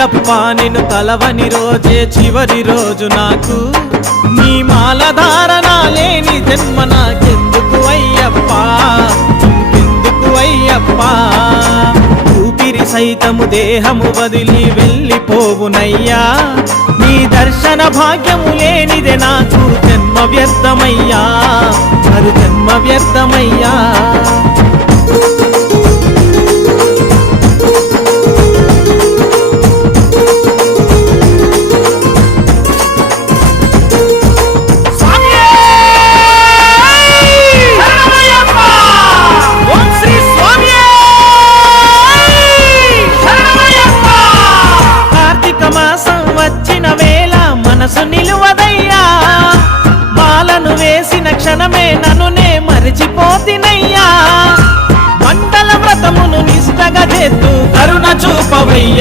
అయ్యప్ప నిన్ను తలవని రోజే చివరి రోజు నాకు, నీ మాల ధారణ లేని జన్మ నాకెందుకు అయ్యప్ప, ఇంకెందుకు అయ్యప్ప. ఊపిరి సైతము దేహము వదిలి వెళ్ళిపోవునయ్యా, నీ దర్శన భాగ్యము లేనిదే నాకు జన్మ వ్యర్థమయ్యా, మరు జన్మ వ్యర్థమయ్యా. మనసు నిలువదయ్యా, మాలను వేసిన క్షణమే నన్నునే మరిచిపోతినయ్యా, మండల వ్రతమును నిష్టగా చేస్తూ కరుణ చూపవయ్యా.